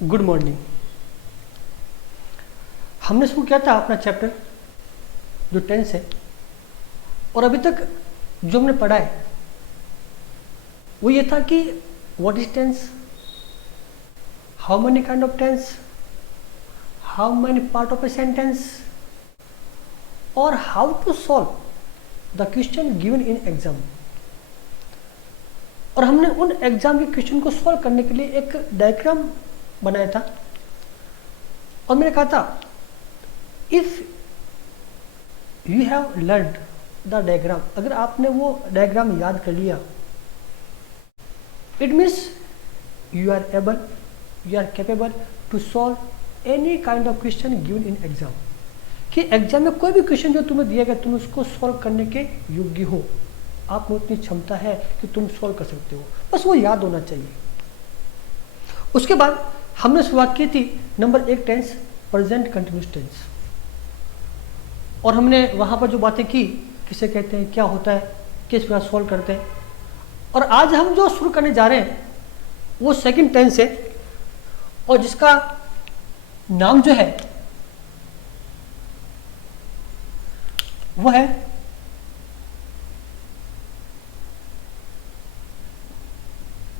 Good morning. हमने शुरू किया था अपना चैप्टर जो टेंस है, और अभी तक जो हमने पढ़ा है वो ये था कि what is tense, how many kind of tense, how many part of a sentence, और how to solve the question given in exam. और हमने उन एग्जाम के क्वेश्चन को सॉल्व करने के लिए एक डायग्राम बनाया था, और मैंने कहा था if you have learn the diagram, अगर आपने वो डायग्राम याद कर लिया, it means you are able, you are capable to solve any kind of question given in exam. कि एग्जाम में कोई भी क्वेश्चन जो तुम्हें दिया गया तुम उसको सॉल्व करने के योग्य हो, आप में उतनी क्षमता है कि तुम सॉल्व कर सकते हो, बस वो याद होना चाहिए। उसके बाद हमने शुरुआत की थी number 1 tense, present continuous tense, और हमने वहां पर जो बातें की, किसे कहते हैं, क्या होता है, किस प्रकार सॉल्व करते हैं। और आज हम जो शुरू करने जा रहे हैं वो सेकंड टेंस है, और जिसका नाम जो है वो है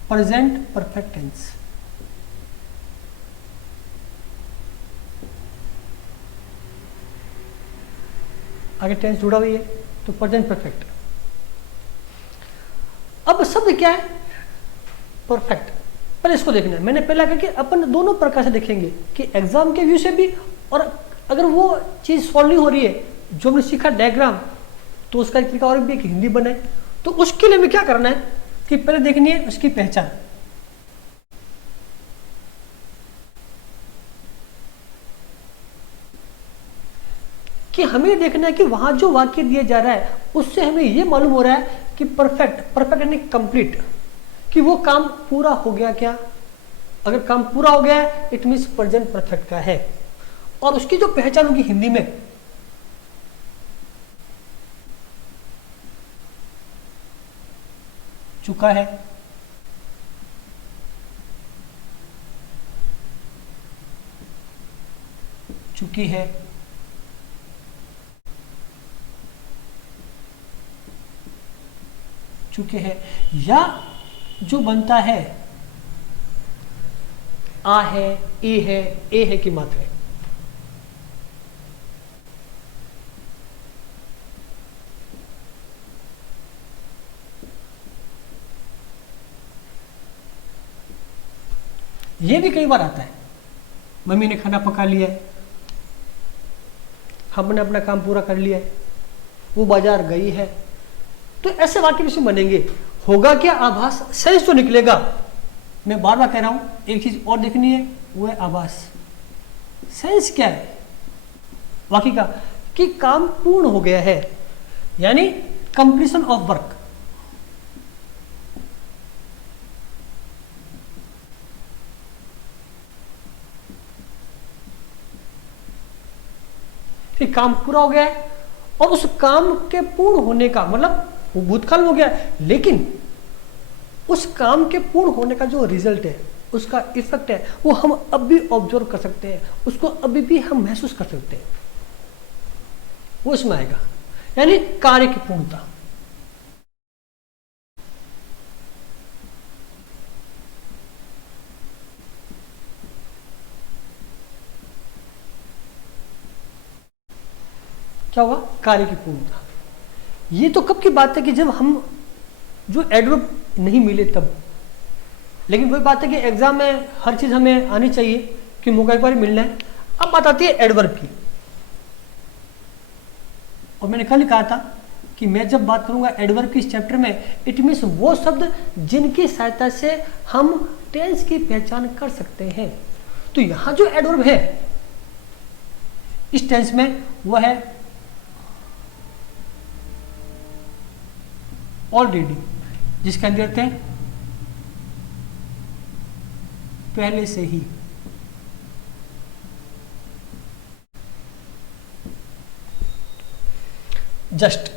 प्रेजेंट परफेक्ट टेंस। आगे टेंस जुड़ा हुई है तो प्रेजेंट परफेक्ट। अब शब्द क्या है परफेक्ट, पहले इसको देखना है। मैंने पहले कहा कि अपन दोनों प्रकार से देखेंगे कि एग्जाम के व्यू से भी, और अगर वो चीज सॉल्व नहीं हो रही है जो हमने सीखा डायग्राम, तो उसका एक तरीका और भी एक हिंदी बनाए। तो उसके लिए हमें क्या करना है कि पहले देखनी है उसकी पहचान। कि हमें देखना है कि वहां जो वाक्य दिया जा रहा है उससे हमें यह मालूम हो रहा है कि परफेक्ट, परफेक्ट यानी कंप्लीट, कि वो काम पूरा हो गया क्या। अगर काम पूरा हो गया है इट मीन्स प्रेजेंट परफेक्ट का है। और उसकी जो पहचान होगी हिंदी में, चुका है, चुकी है, चुके हैं, या जो बनता है आ है, ए है की मात्रा है। ये भी कई बार आता है, मम्मी ने खाना पका लिया है, हमने अपना काम पूरा कर लिया है, वो बाजार गई है। तो ऐसे वाक्य विषय बनेंगे। होगा क्या आभास, सेंस तो निकलेगा। मैं बार बार कह रहा हूं, एक चीज और देखनी है, वो है आभास। सेंस क्या है वाक्य का, कि काम पूर्ण हो गया है, यानी कंप्लीशन ऑफ वर्क। कि काम पूरा हो गया है, और उस काम के पूर्ण होने का मतलब वो भूतकाल में हो गया, लेकिन उस काम के पूर्ण होने का जो रिजल्ट है, उसका इफेक्ट है, वो हम अब भी ऑब्जर्व कर सकते हैं, उसको अभी भी हम महसूस कर सकते हैं, वो इसमें आएगा, यानी कार्य की पूर्णता। क्या होगा, कार्य की पूर्णता। ये तो कब की बात है कि जब हम जो एडवर्ब नहीं मिले तब, लेकिन वही बात है कि एग्जाम में हर चीज हमें आनी चाहिए कि मौका एक बार मिलना है। अब बात आती है एडवर्ब की, और मैंने कल कहा था कि मैं जब बात करूंगा एडवर्ब की इस चैप्टर में, इट मीन्स वो शब्द जिनकी सहायता से हम टेंस की पहचान कर सकते हैं। तो यहां जो एडवर्ब है इस टेंस में वो है ऑलरेडी, जिसके अंदर थे पहले से ही, जस्ट,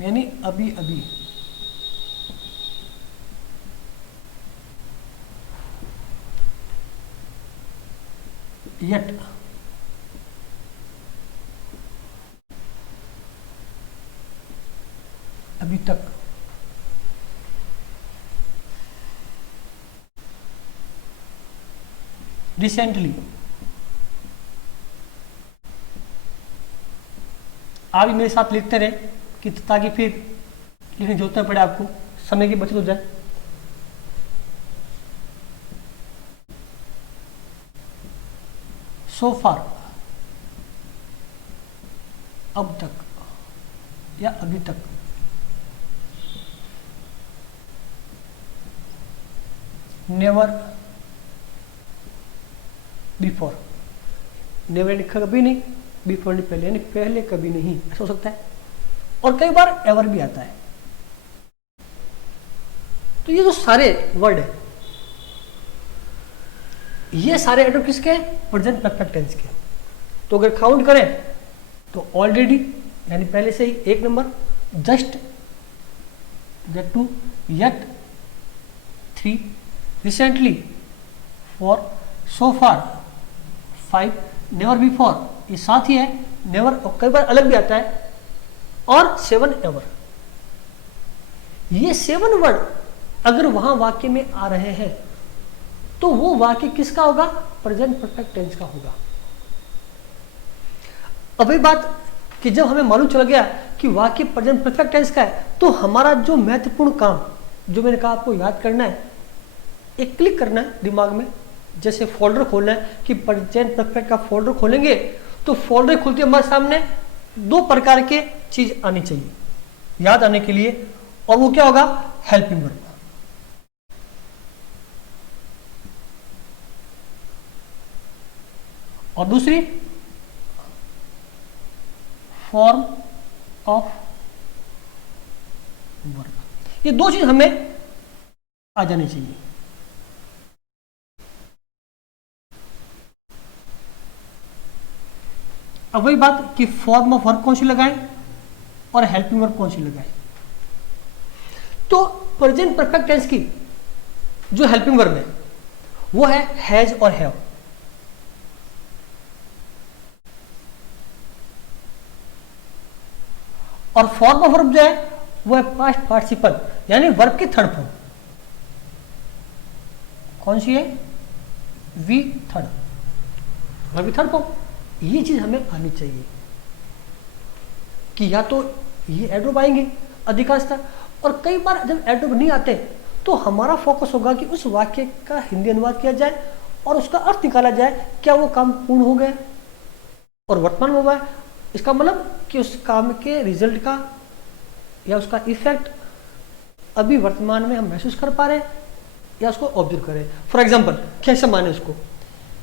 यानी अभी अभी, yet, अभी तक, रिसेंटली, आप भी मेरे साथ लिखते रहे कि ताकि फिर लिखने की जरूरत न पड़े, आपको समय की बचत हो जाए। सो फार, अब तक या अभी तक, नेवर बिफोर, नेवर यानी कभी नहीं, बिफोर यानी पहले, यानी पहले कभी नहीं, ऐसा हो सकता है। और कई बार एवर भी आता है। तो ये जो सारे वर्ड है, ये सारे एडवर्ब किसके हैं? प्रेजेंट परफेक्ट टेंस के। तो अगर काउंट करें तो ऑलरेडी यानी पहले से ही 1 number, just, get to, yet 3, recently 4, so far 5, never before ये साथ ही है, नेवर और कई बार अलग भी आता है, और 7 एवर। ये 7 वर्ड अगर वहां वाक्य में आ रहे हैं तो वो वाक्य किसका होगा? प्रेजेंट परफेक्ट टेंस का होगा। अब ये बात कि जब हमें मालूम चल गया कि वाक्य प्रेजेंट परफेक्ट टेंस का है, तो हमारा जो महत्वपूर्ण काम, जो मैंने कहा आपको याद करना है, एक क्लिक करना है दिमाग में, जैसे फोल्डर खोलना है कि प्रेजेंट परफेक्ट का फोल्डर खोलेंगे तो फोल्डर खुलते हमारे सामने 2 प्रकार के चीज आनी चाहिए याद आने के लिए, और वो क्या होगा? Helping verb. और दूसरी फॉर्म ऑफ वर्ब। ये 2 चीज हमें आ जानी चाहिए। अब वही बात कि फॉर्म ऑफ वर्ब कौन सी लगाएं और हेल्पिंग वर्ब कौन सी लगाएं। तो प्रेजेंट परफेक्ट टेंस की जो हेल्पिंग वर्ब है वो है हैज और हैव। और फॉर्म ऑफ वर्ब जो है वो है पास्ट पार्टिसिपल, यानी वर्ब की थर्ड फॉर्म। कौन सी है? वी थर्ड, वर्ब की थर्ड फॉर्म। ये चीज हमें आनी चाहिए कि या तो ये एडवर्ब आएंगे अधिकांशतः, और कई बार जब एडवर्ब नहीं आते तो हमारा फोकस होगा कि उस वाक्य का हिंदी अनुवाद किया जाए और उसका अर्थ निकाला जाए, क्या वो काम पूर्ण हो गया और वर्तमान में हुआ है। इसका मतलब कि उस काम के रिजल्ट का या उसका इफेक्ट अभी वर्तमान में हम महसूस कर पा रहे हैं या उसको ऑब्जर्व करें। फॉर एग्जाम्पल कैसे माने उसको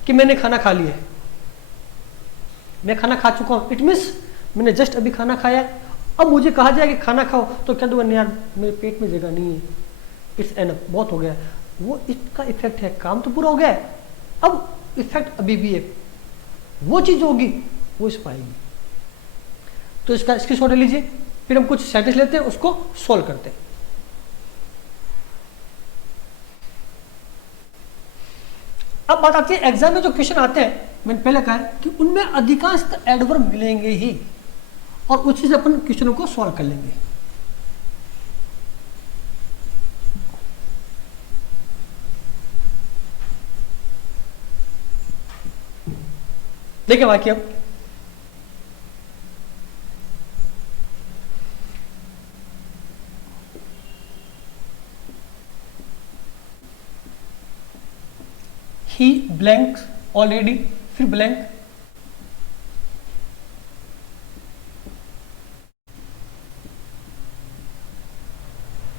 कि मैंने खाना खा लिया है, मैं खाना खा चुका हूँ, इट मीन्स मैंने जस्ट अभी खाना खाया है। अब मुझे कहा जाए कि खाना खाओ तो क्या दूंगा? नहीं यार, मेरे पेट में जगह नहीं है, इट्स एनफ, बहुत हो गया। वो इसका इफेक्ट है, काम तो पूरा हो गया है, अब इफेक्ट अभी भी है, वो चीज होगी वो इस पाएगी। तो इसका स्क्रीनशॉट ले लीजिए, फिर हम कुछ सेंटेंस लेते हैं, उसको सॉल्व करते हैं। अब बात आती है एग्जाम में जो क्वेश्चन आते हैं, मैंने पहले कहा है कि उनमें अधिकांश एडवर्ब मिलेंगे ही, और उसी से अपन क्वेश्चनों को सॉल्व कर लेंगे। देखिए वाक्य, अब ही ब्लैंक ऑलरेडी, फिर ब्लैंक,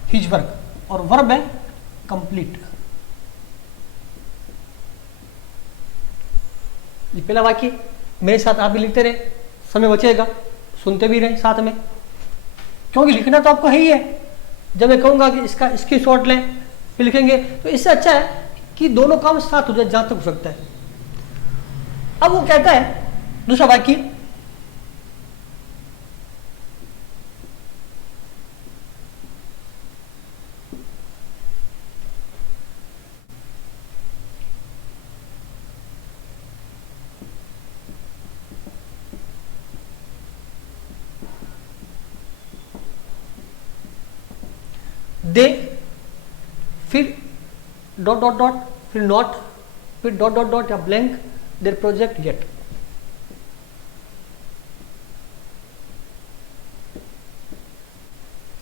हिज वर्क, और वर्ब है कंप्लीट। ये पहला वाक्य मेरे साथ आप भी लिखते रहे, समय बचेगा, सुनते भी रहे साथ में, क्योंकि लिखना तो आपको है ही है। जब मैं कहूंगा कि इसका स्क्रीनशॉट लें फिर लिखेंगे, तो इससे अच्छा है कि दोनों काम साथ हो जाए जहां तक हो सकता है। अब वो कहता है दूसरा वाक्य, दे, फिर डॉट डॉट डॉट, फिर नॉट, फिर डॉट डॉट डॉट या blank, there project yet.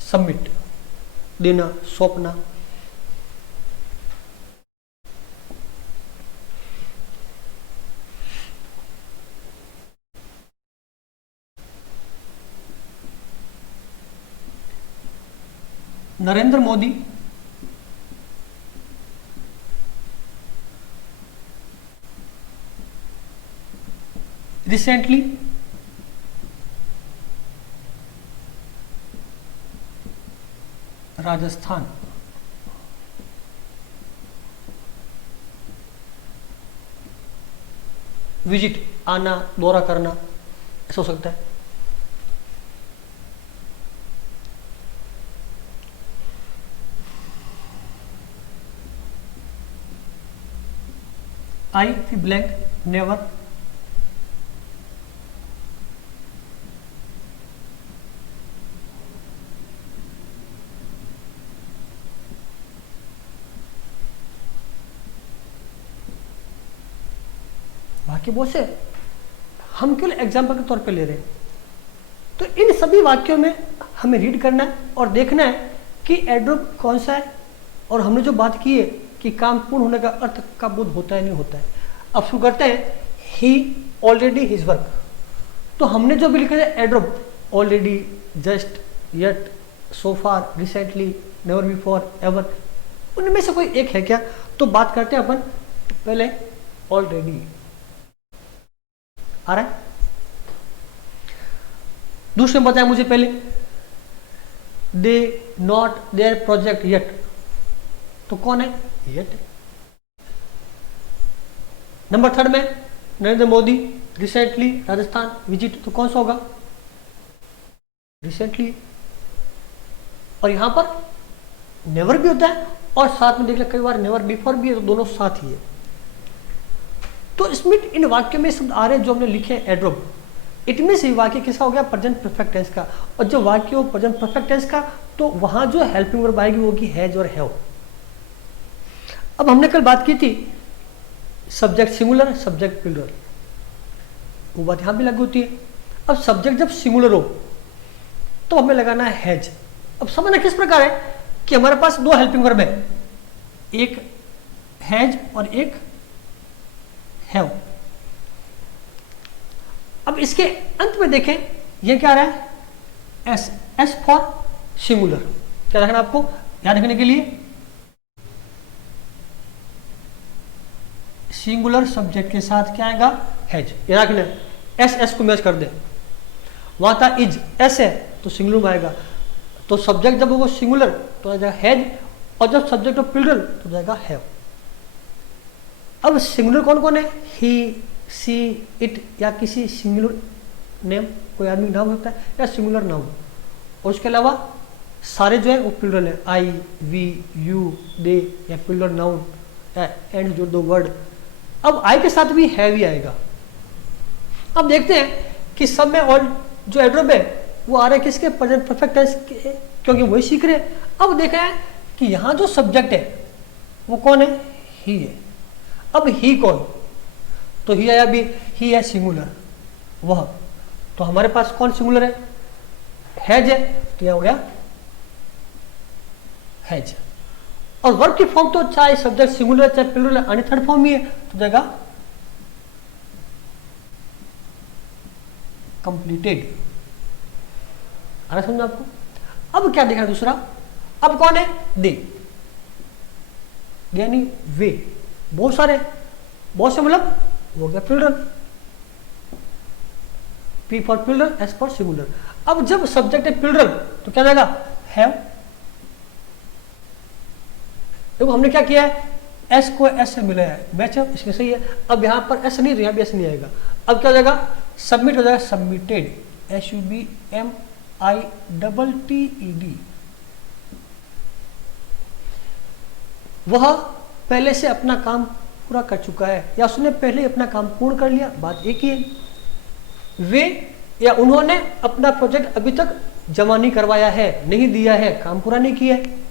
Submit, देना, सौंपना। नरेंद्र मोदी recently राजस्थान विजिट, आना, दौरा करना, ऐसा हो सकता है। आई फिर ब्लैंक, नेवर, वाक्य बहुत से हम केवल एग्जाम्पल के तौर पे ले रहे हैं। तो इन सभी वाक्यों में हमें रीड करना है और देखना है कि एडवर्ब कौन सा है, और हमने जो बात की है कि काम पूर्ण होने का अर्थ का बोध होता है नहीं होता है। अब शुरू करते हैं। ही ऑलरेडी हिज वर्क, तो हमने जो भी लिखा है एडवर्ब, ऑलरेडी, जस्ट, येट, सो फार, रिसेंटली, नेवर बिफोर, एवर, उनमें से कोई एक है क्या? तो बात करते हैं अपन पहले ऑलरेडी। आ रहा है? दूसरे में बताया मुझे पहले they not there project yet, तो कौन है? येट। नंबर थर्ड में नरेंद्र मोदी रिसेंटली राजस्थान विजिट, तो कौन सा होगा? रिसेंटली। और यहां पर नेवर भी होता है और साथ में देख ले कई बार नेवर बिफोर भी है, तो दोनों साथ ही है। तो इसमें इन वाक्यों में शब्द आ रहे जो हमने लिखे एडवर्ब, इनमें से वाक्य किसका हो गया? प्रेजेंट परफेक्ट टेंस का। और जो वाक्य हो प्रेजेंट परफेक्ट टेंस का, तो वहां जो हेल्पिंग वर्ब आएगी वो होगी हैज और हैव। अब हमने कल बात की थी सब्जेक्ट सिंगुलर, सब्जेक्ट प्लूरल, वो बात यहां भी लागू होती है। अब सब्जेक्ट जब सिंगुलर हो तो हमें लगाना है हैज। अब समझना किस प्रकार है कि हमारे पास दो हेल्पिंग वर्ब है, एक हैज और एक हैव। अब इसके अंत में देखें ये क्या आ रहा है? S, S for singular. क्या रखना आपको याद रखने के लिए? सिंगुलर सब्जेक्ट के साथ क्या आएगा? हैज। ये रखना, एस एस को मैच कर दे। वहां था इज, एस है तो सिंगुलर में आएगा, तो सब्जेक्ट जब होगा सिंगुलर तो आ जाएगा हैज, और जब सब्जेक्ट हो प्लूरल तो जाएगा हैव। अब सिंगुलर कौन कौन है? ही, सी, इट, या किसी सिंगुलर नेम, कोई आदमी नाम होता है, या सिंगुलर नाउन। और उसके अलावा सारे जो है वो प्लूरल है, आई, वी, यू, दे, या प्लूरल नाउन, या एंड जोड़ दो वर्ड। अब आई के साथ भी हैव ही आएगा। अब देखते हैं कि सब में ऑल जो एडवर्ब है वो आ रहे किसके? प्रेजेंट परफेक्ट टेंस के, क्योंकि वही सीख रहे हैं। अब देखा है कि यहां जो सब्जेक्ट है वो कौन है? ही है। अब ही कौन? तो ही आया भी, ही है सिंगुलर, वह। तो हमारे पास कौन सिंगुलर है? हैज है, तो यह हो गया हैज। और वर्ब की फॉर्म तो चाहे सब्जेक्ट सिंगुलर चाहे प्लूरल अन्य थर्ड फॉर्म ही है, तो जाएगा कंप्लीटेड। आ रहा समझ आपको? अब क्या देखा दूसरा? अब कौन है? दे, यानी वे। बहुत सारे, बहुत से मतलब हो गया plural, P for plural, S for singular. अब जब सब्जेक्ट है प्लूरल तो क्या जाएगा? हैव। देखो हमने क्या किया है, एस को एस से मिलाया है, मैच है, इसमें सही है। अब यहां पर एस नहीं तो यहां भी एस नहीं आएगा। अब क्या हो जाएगा? सबमिट हो जाएगा, सबमिटेड, SUBMITTED। वह पहले से अपना काम पूरा कर चुका है, या उसने पहले ही अपना काम पूर्ण कर लिया, बात एक ही है। वे या उन्होंने अपना प्रोजेक्ट अभी तक जमा नहीं करवाया है, नहीं दिया है, काम पूरा नहीं किया है।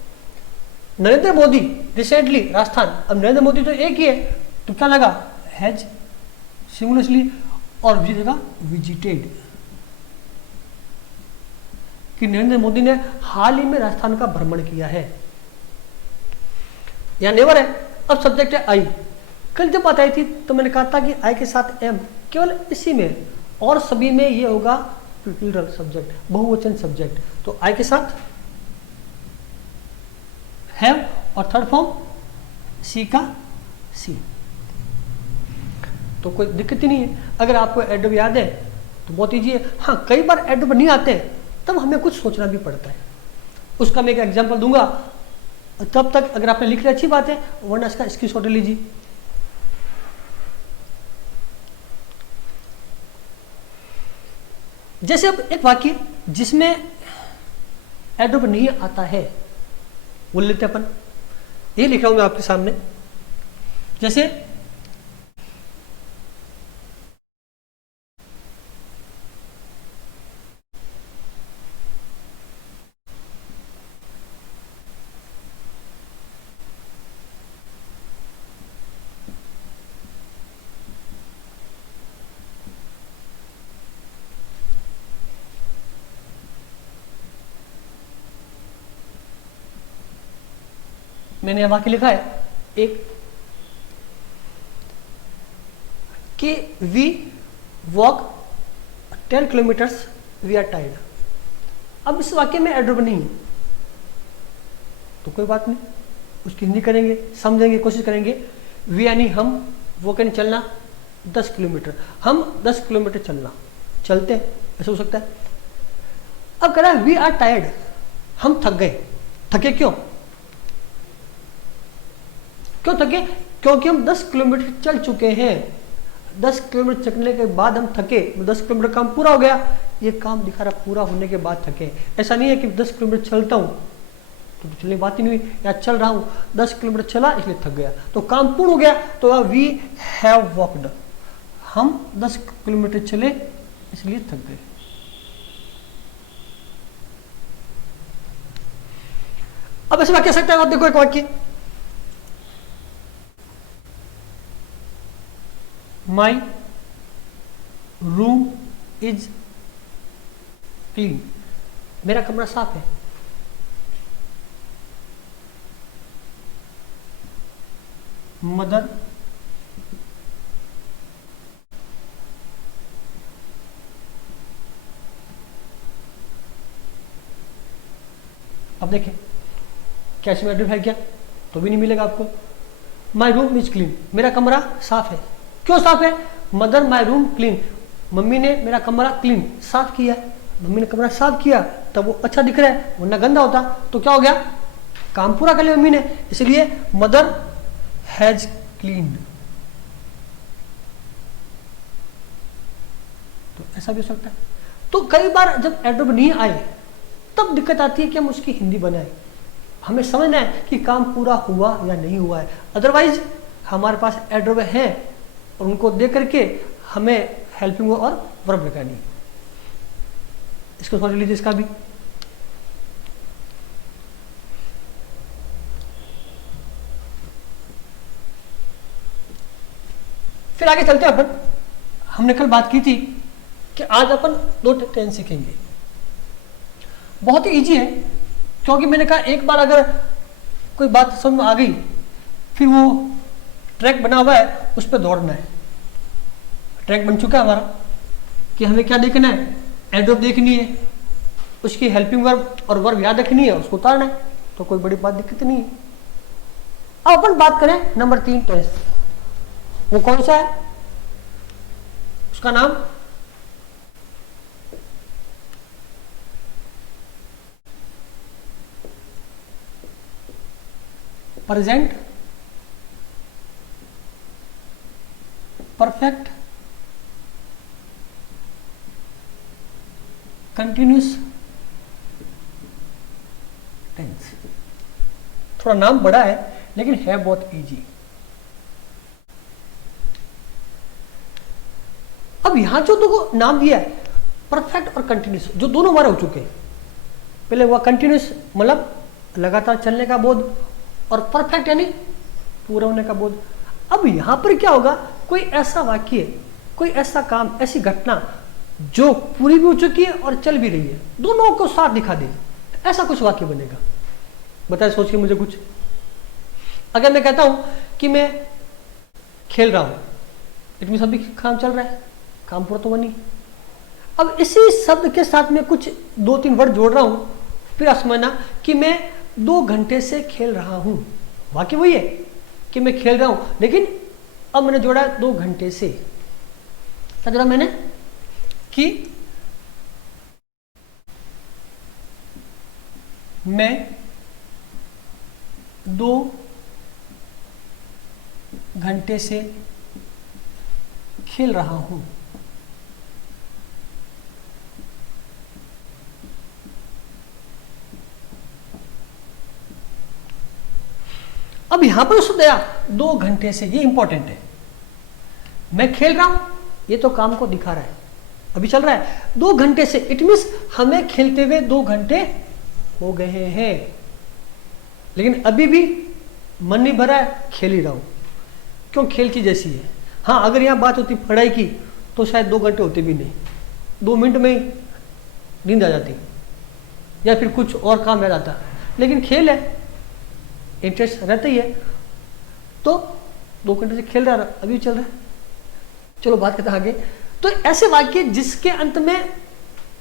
नरेंद्र मोदी रिसेंटली राजस्थान, अब नरेंद्र मोदी तो एक ही है, तो क्या लगा हैज सिंगुलरली, और जगह विजिटेड, कि नरेंद्र मोदी ने हाल ही में राजस्थान का भ्रमण किया है। यहां नेवर है, अब सब्जेक्ट है आई। कल जब बात आई थी तो मैंने कहा था कि आई के साथ एम केवल इसी में, और सभी में ये होगा प्लूरल सब्जेक्ट, बहुवचन सब्जेक्ट। तो आई के साथ हैव और थर्ड फॉर्म सी का सी, तो कोई दिक्कत ही नहीं है। अगर आपको एडवर्ब याद है तो बहुत ईजी है। हाँ, कई बार एडवर्ब नहीं आते तब हमें कुछ सोचना भी पड़ता है, उसका मैं एक एग्जांपल दूंगा। तब तक अगर आपने लिख लिया अच्छी बात है, वरना इसका स्क्रीनशॉट लीजिए। जैसे अब एक वाक्य जिसमें एडवर्ब नहीं आता है वो लेते अपन, ये लिख रहा हूं मैं आपके सामने। जैसे मैंने यह वाक्य लिखा है एक, कि we walk 10 kilometres we are tired. अब इस वाक्य में एडवर्ब नहीं है तो कोई बात नहीं, उसकी हिंदी करेंगे, समझेंगे, कोशिश करेंगे। वी यानी हम, वो कहीं चलना 10 किलोमीटर, हम 10 किलोमीटर चलना, चलते ऐसा हो सकता है। अब कह रहा है वी आर टायर्ड, हम थक गए। थके क्यों? क्यों थके? क्योंकि हम 10 किलोमीटर चल चुके हैं। 10 किलोमीटर चलने के बाद हम थके, 10 किलोमीटर काम पूरा हो गया। ये काम दिखा रहा पूरा होने के बाद थके। ऐसा नहीं है कि 10 किलोमीटर चलता हूँ तो चलने की बात ही नहीं हुई, या चल रहा हूँ 10 किलोमीटर चला इसलिए थक गया, तो काम पूर्ण हो गया। तो वी हैव वॉकड, हम 10 किलोमीटर चले इसलिए थक गए। अब ऐसे वाक्य सकता है, आप देखो एक वाक्य, माई रूम इज क्लीन, मेरा कमरा साफ है। मदर अब देखें क्या इसमें एडवर्ब है क्या? तो भी नहीं मिलेगा आपको। माई रूम इज क्लीन, मेरा कमरा साफ है। क्यों साफ है? Mother my room clean, mummy ने मेरा कमरा क्लीन साफ किया। मम्मी ने कमरा साफ किया तब वो अच्छा दिख रहा है, वरना गंदा होता तो क्या हो गया, काम पूरा कर लिया मम्मी ने, इसलिए मदर हैज क्लीन। तो ऐसा भी हो सकता है। तो कई बार जब एडवर्ब नहीं आए तब दिक्कत आती है कि हम उसकी हिंदी बनाए। हमें समझना है कि काम पूरा हुआ या नहीं हुआ है। अदरवाइज हमारे पास एडवर्ब है और उनको देख करके हमें हेल्पिंग और वर्ब लगानी है। इसको समझ लीजिए इसका भी। फिर आगे चलते हैं अपन। हमने कल बात की थी कि आज अपन 2 टेंस सीखेंगे। बहुत ही इजी है, क्योंकि मैंने कहा एक बार अगर कोई बात समझ में आ गई फिर वो ट्रैक बना हुआ है, उस पर दौड़ना है। ट्रैक बन चुका है हमारा कि हमें क्या देखना है, एडवर्ब देखनी है, उसकी हेल्पिंग वर्ब और वर्ब याद रखनी है, उसको उतारना है, तो कोई बड़ी बात दिक्कत नहीं है। अब अपन बात करें नंबर 3 टेंस। वो कौन सा है? उसका नाम प्रेजेंट परफेक्ट कंटिन्यूस टेंस। थोड़ा नाम बड़ा है लेकिन है बहुत इजी। अब यहां जो दो नाम दिया है परफेक्ट और कंटिन्यूस, जो दोनों हमारे हो चुके हैं। पहले हुआ कंटिन्यूस मतलब लगातार चलने का बोध, और परफेक्ट यानी पूरा होने का बोध। अब यहां पर क्या होगा, कोई ऐसा वाक्य, कोई ऐसा काम, ऐसी घटना जो पूरी भी हो चुकी है और चल भी रही है, दोनों को साथ दिखा दे, ऐसा कुछ वाक्य बनेगा। बताए सोच के मुझे कुछ। अगर मैं कहता हूं कि मैं खेल रहा हूं, इट मीन अभी काम चल रहा है, काम पूरा तो बनी। अब इसी शब्द के साथ में कुछ 2-3 वर्ड जोड़ रहा हूं, फिर आप समझना कि मैं 2 घंटे से खेल रहा हूं। वाक्य वही है कि मैं खेल रहा हूं, लेकिन अब मैंने जोड़ा 2 घंटे से। क्या जोड़ा मैंने कि मैं 2 घंटे से खेल रहा हूं। अब यहां पर शुद्ध आया 2 घंटे से, ये इंपॉर्टेंट है। मैं खेल रहा हूं, ये तो काम को दिखा रहा है, अभी चल रहा है। 2 घंटे से, इट मीन्स हमें खेलते हुए 2 घंटे हो गए हैं, लेकिन अभी भी मन नहीं भरा है, खेल ही रहा हूं। क्यों? खेल की जैसी है। हाँ, अगर यहां बात होती पढ़ाई की तो शायद 2 घंटे होते भी नहीं, 2 मिनट में ही नींद आ जाती या फिर कुछ और काम रह जाता। लेकिन खेल है, इंटरेस्ट रहता ही है, तो 2 घंटे से खेल रहा है, अभी चल रहा है। चलो बात करते हैं आगे। तो ऐसे वाक्य जिसके अंत में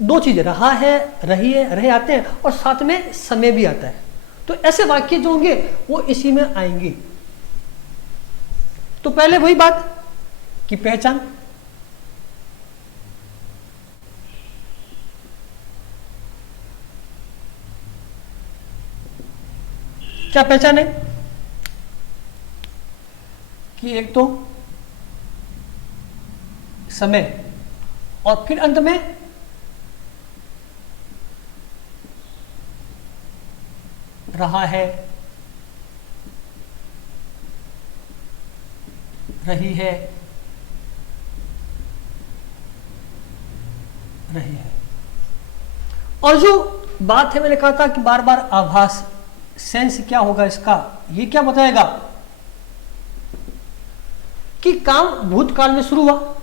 2 चीजें, रहा है, रही है, रहे आते हैं और साथ में समय भी आता है, तो ऐसे वाक्य जो होंगे वो इसी में आएंगे। तो पहले वही बात कि पहचान, क्या पहचान है कि एक तो समय और फिर अंत में रहा है, रही है, रही है। और जो बात है, मैंने कहा था कि बार बार आभास, सेंस क्या होगा इसका, ये क्या बताएगा कि काम भूतकाल में शुरू हुआ,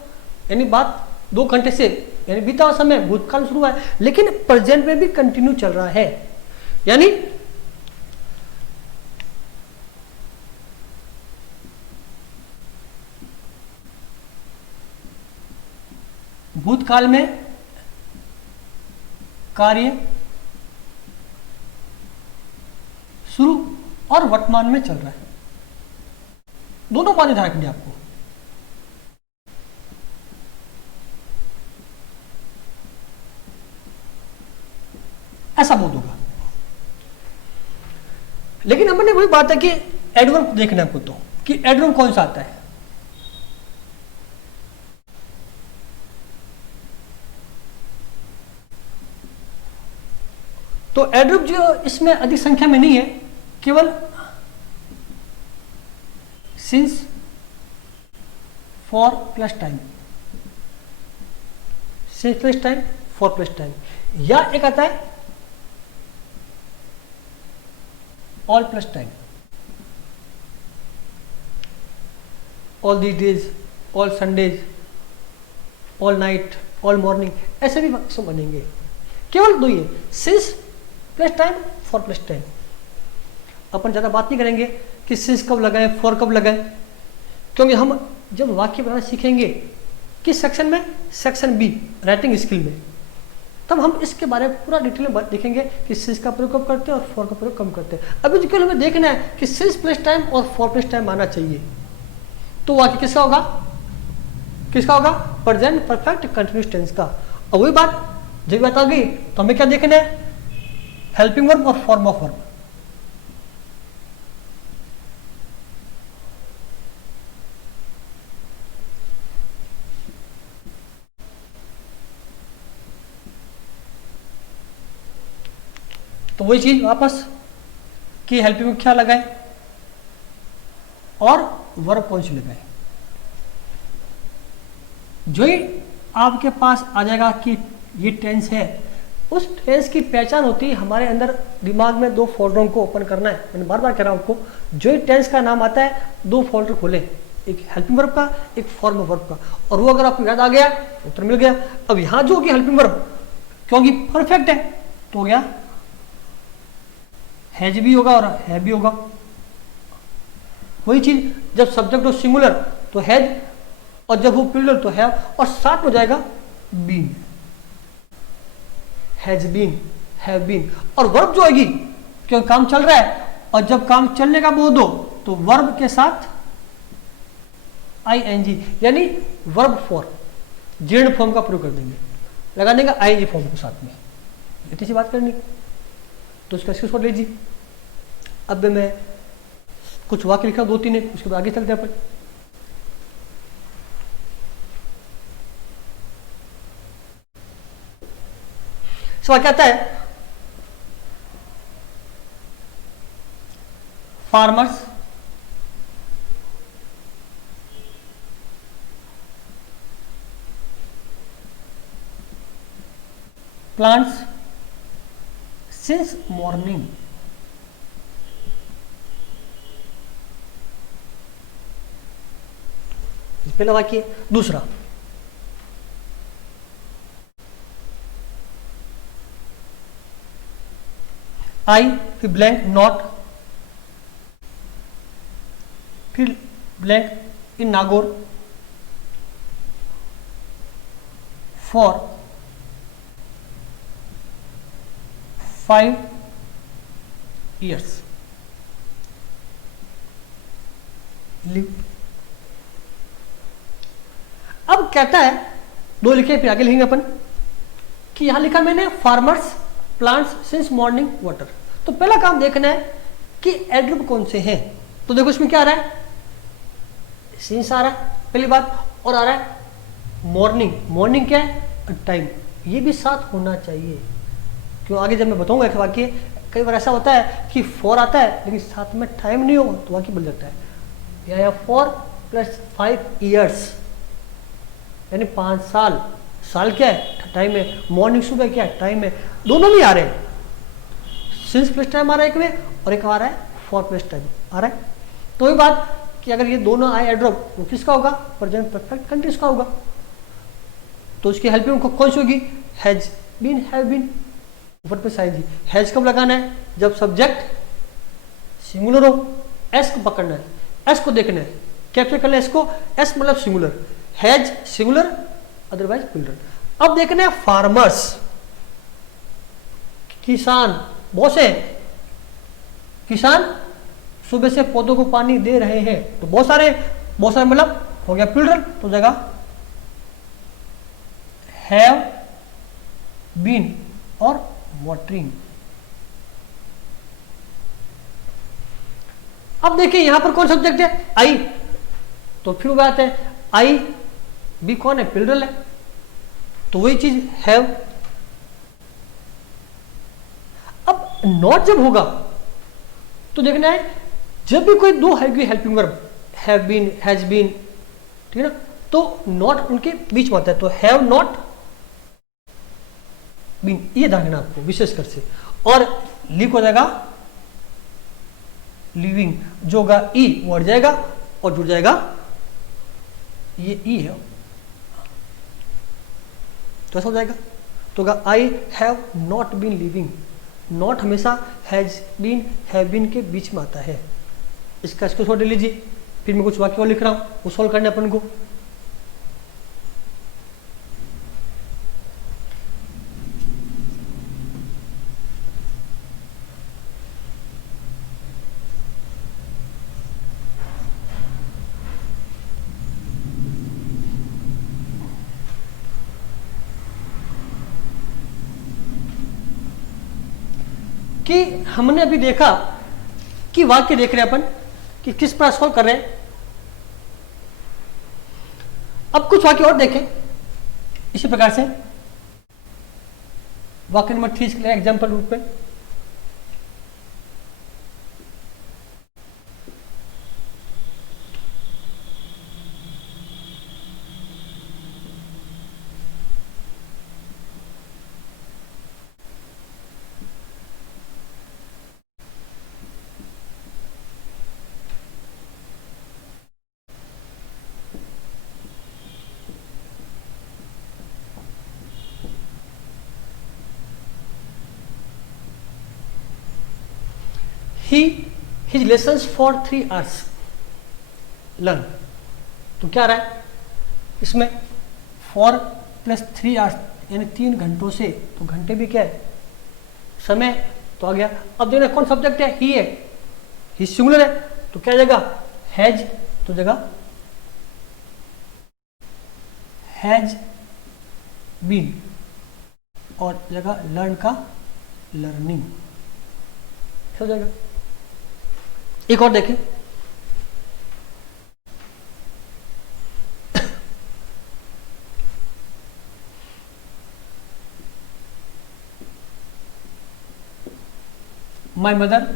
यानी बात 2 घंटे से, यानी बीता हुआ समय भूतकाल में शुरू हुआ है, लेकिन प्रेजेंट में भी कंटिन्यू चल रहा है। यानी भूतकाल में कार्य शुरू और वर्तमान में चल रहा है, दोनों माने ध्यान रखने आपको। ऐसा बोध होगा। लेकिन हमने वही बात है कि एडवर्ब देखना है आपको, तो कि एडवर्ब कौन सा आता है। तो एडवर्ब जो इसमें अधिक संख्या में नहीं है, केवल since, for plus time, since plus time, for plus time, या एक आता है all plus time, all these days, all Sundays, all night, all morning, ऐसे भी वाक्य बनेंगे। केवल 2 ही, since plus time, for plus time. अपन ज़्यादा बात नहीं करेंगे कि सिंस कब लगाएं, फॉर कब लगाएं, क्योंकि हम जब वाक्य बनाना सीखेंगे किस सेक्शन में, सेक्शन बी राइटिंग स्किल में, तब हम इसके बारे में पूरा डिटेल में देखेंगे कि सिंस का प्रयोग कब करते हैं और फॉर का प्रयोग कम करते हैं। अभी जो हमें देखना है कि सिंस प्लस टाइम और फॉर प्लस टाइम आना चाहिए, तो वाक्य किसका होगा, किसका होगा, प्रेजेंट परफेक्ट कंटिन्यूअस टेंस का। और वही बात जब बात आ गई तो हमें क्या देखना है, हेल्पिंग वर्ब और फॉर्म ऑफ वर्ब। तो वही चीज वापस कि हेल्पिंग वर्ब क्या लगाए और वर्ब कौन सी लगाए। जो ही आपके पास आ जाएगा कि ये टेंस है, उस टेंस की पहचान होती है हमारे अंदर दिमाग में 2 फोल्डरों को ओपन करना है। मैंने बार बार कह रहा हूं आपको, जो ही टेंस का नाम आता है 2 फोल्डर खोले, एक हेल्पिंग वर्ब का, एक फॉर्म वर्ब का, और वो अगर आपको याद आ गया उत्तर मिल गया। अब यहां जो होगी हेल्पिंग वर्ब, क्योंकि परफेक्ट है तो हो गया हैज भी होगा और है भी होगा। वही चीज जब सब्जेक्ट हो सिंगुलर तो हैज, और जब वो प्लूरल तो हैव, और साथ हो जाएगा been, has been, have been. और वर्ब जो आएगी, क्योंकि काम चल रहा है और जब काम चलने का बोध हो तो वर्ब के साथ आईएनजी, यानी वर्ब फॉर जीर्ण फॉर्म का प्रयोग कर देंगे, लगा देंगे आईएनजी फॉर्म को साथ में। इतनी सी बात करनी, तो इसका स्क्रीनशॉट लीजिए। अब मैं कुछ वाक्य लिखा 2-3 है, उसके बाद आगे चलते हैं अपन। सवाल क्या आता है, फार्मर्स प्लांट्स सिंस मॉर्निंग। पहला वाक्य। दूसरा, आई फिर ब्लैंक नॉट, फिर blank in Nagaur for 5 years live. अब कहता है, 2 लिखे फिर आगे लिखेंगे अपन, कि यहां लिखा मैंने farmers plants since morning water. तो पहला काम देखना है कि एडवर्ब कौन से हैं। तो देखो इसमें क्या आ रहा है, सिंस आ रहा है पहली बात, और आ रहा है मॉर्निंग। मॉर्निंग क्या है, टाइम, ये भी साथ होना चाहिए। क्यों, आगे जब मैं बताऊंगा एक वाक्य, कई बार ऐसा होता है कि फॉर आता है लेकिन साथ में टाइम नहीं हो तो वाक्य बन जाता है। या 4 + 5 years यानी 5 साल। साल क्या है, टाइम है। मॉर्निंग सुबह क्या है, टाइम है। दोनों भी आ रहे हैं, सिंस प्लस टाइम आ रहा है एक में, और एक आ रहा है फॉर प्लस टाइम आ रहा है। तो वही बात कि अगर ये दोनों आए एडवर्ब तो किसका होगा, प्रेजेंट परफेक्ट कंटीन्यूअस का होगा। तो उसकी हेल्पिंग कौन सी होगी, हैज बीन, हैव बीन। ऊपर पे साइन जी। हैज कब लगाना है, जब सब्जेक्ट सिंगुलर हो। एस को पकड़ना है, एस को देखना है, कैप्चर करना है एस को। एस मतलब singular, has singular, otherwise plural. अब देखना है फार्मर्स, किसान, बहुत से किसान सुबह से पौधों को पानी दे रहे हैं। तो बहुत सारे मतलब हो गया प्लूरल, तो हो जाएगा हैव बीन और वाटरिंग। अब देखिए यहां पर कौन सब्जेक्ट है, आई। तो फिर बात है, आई भी कौन है, प्लूरल है। तो वही चीज हैव। अब नॉट जब होगा तो देखना है, जब भी कोई 2 helping verb, have been, has been, ठीक है ना, तो नॉट उनके बीच में आता है। तो हैव नॉट बीन, ये ध्यान देना आपको विशेषकर से। और लिव हो जाएगा लिविंग, जो होगा ई वो हट जाएगा और जुड़ जाएगा ये ई है, तो ऐसा हो जाएगा। तो होगा I have not been living. Not हमेशा हैज बीन, हैव बीन के बीच में आता है। इसका स्क्रीनशॉट ले लीजिए, फिर मैं कुछ वाक्य और लिख रहा हूं, वो सॉल्व करने अपन को। कि हमने अभी देखा कि वाक्य देख रहे हैं अपन कि किस पर सॉल्व कर रहे हैं। अब कुछ वाक्य और देखें इसी प्रकार से। वाक्य नंबर 3 के लिए एग्जाम्पल रूप में, he his lessons for 3 hours learn. तो क्या रहा है इसमें 4 + 3 hours यानी 3 घंटों से, तो घंटे भी क्या है समय, तो आ गया। अब देखना कौन सब्जेक्ट है, ही है, ही सिंगुलर है, तो क्या जगह हैज, तो जगह हैज बीन, और जगह लर्न का लर्निंग हो जाएगा। एक और देखें, माय मदर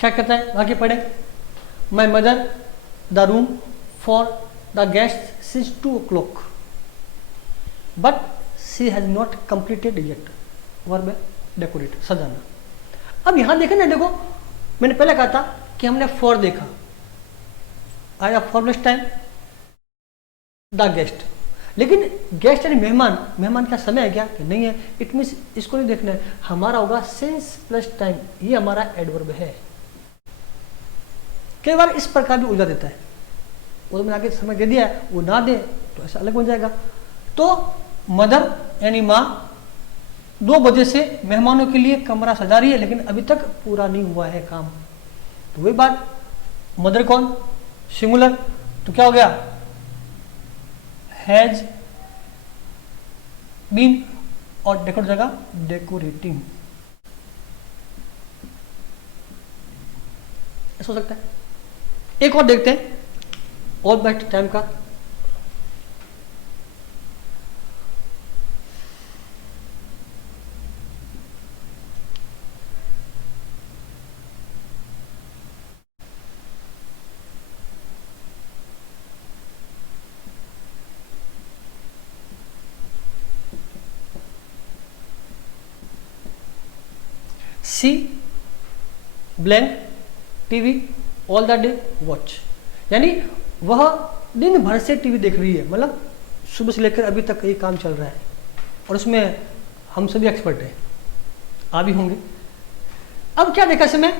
क्या कहता है, आगे पढ़े। My mother the room for the guest since 2 o'clock but she has not completed yet. Verb है डेकोरेट, सजाना। अब यहां देखें ना, देखो मैंने पहले कहा था कि हमने फॉर देखा, आया फॉरलेस टाइम द गेस्ट, लेकिन गेस्ट यानी मेहमान, मेहमान का समय है क्या कि नहीं है, इट मीन्स इसको नहीं देखना है, हमारा होगा सिंस प्लस टाइम, ये हमारा एडवर्ब है। कई बार इस प्रकार भी उलझा देता है, वो मैंने आगे समय दे दिया है, वो ना दे तो ऐसा अलग बन जाएगा। तो मदर यानी माँ 2 बजे से मेहमानों के लिए कमरा सजा रही है, लेकिन अभी तक पूरा नहीं हुआ है काम। तो वही बात, मदर कौन सिंगुलर, तो क्या हो गया हैज बीन, और डेकोर जगह डेकोरेटिंग, ऐसा हो सकता है। एक और देखते हैं ऑल बैट टाइम का। She blank TV all the day watch, यानी वह दिन भर से टीवी देख रही है, मतलब सुबह से लेकर अभी तक ये काम चल रहा है, और उसमें हम सभी एक्सपर्ट हैं, आप भी होंगे। अब क्या देखा इसमें,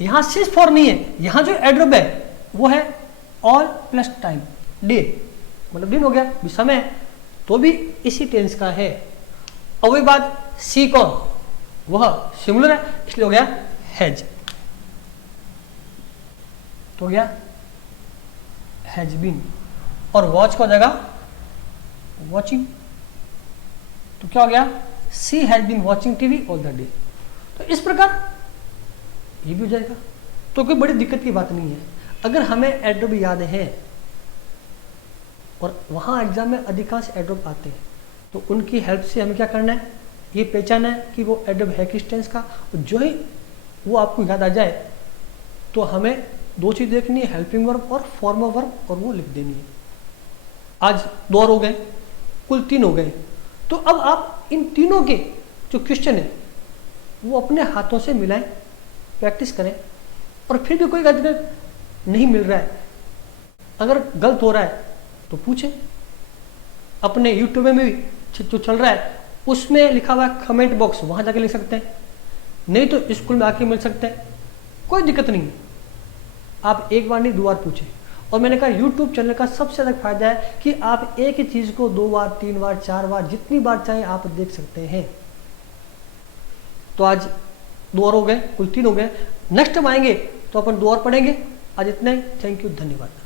यहाँ सिर्फ फॉर नहीं है, यहाँ जो एडवर्ब है वो है ऑल प्लस टाइम, डे मतलब दिन हो गया, भी समय तो भी इसी टेंस का है। और वही बात सी कौन, वह सिंगुलर है, इसलिए हो गया हैज, तो हो गया हैज बीन। और वॉच का जगह वॉचिंग, तो क्या हो गया she has been watching TV all the day. तो इस प्रकार ये भी हो जाएगा, तो कोई बड़ी दिक्कत की बात नहीं है। अगर हमें एडवर्ब याद है, और वहाँ एग्जाम में अधिकांश एडवर्ब आते हैं, तो उनकी हेल्प से हमें क्या करना है, ये पहचानना है कि वो एडवर्ब है किस टेंस का। जो ही वो आपको याद आ जाए तो हमें 2 चीज़ देखनी है, हेल्पिंग वर्ब और फॉर्म ऑफ वर्ब, और वो लिख देनी है। आज 2 और हो गए, कुल 3 हो गए। तो अब आप इन तीनों के जो क्वेश्चन है वो अपने हाथों से मिलाएं, प्रैक्टिस करें, और फिर भी कोई गलत नहीं मिल रहा है, अगर गलत हो रहा है तो पूछें। अपने यूट्यूब में भी जो चल रहा है उसमें लिखा हुआ है कमेंट बॉक्स, वहाँ जाके लिख सकते हैं, नहीं तो स्कूल में आके मिल सकते हैं, कोई दिक्कत नहीं है। आप एक बार नहीं 2 बार पूछें। और मैंने कहा यूट्यूब चैनल का सबसे अधिक फायदा है कि आप एक ही चीज़ को 2 बार 3 बार 4 बार जितनी बार चाहे आप देख सकते हैं। तो आज 2 और हो गए, कुल 3 हो गए। नेक्स्ट टाइम आएंगे तो अपन 2 और पढ़ेंगे, आज इतना ही। थैंक यू, धन्यवाद।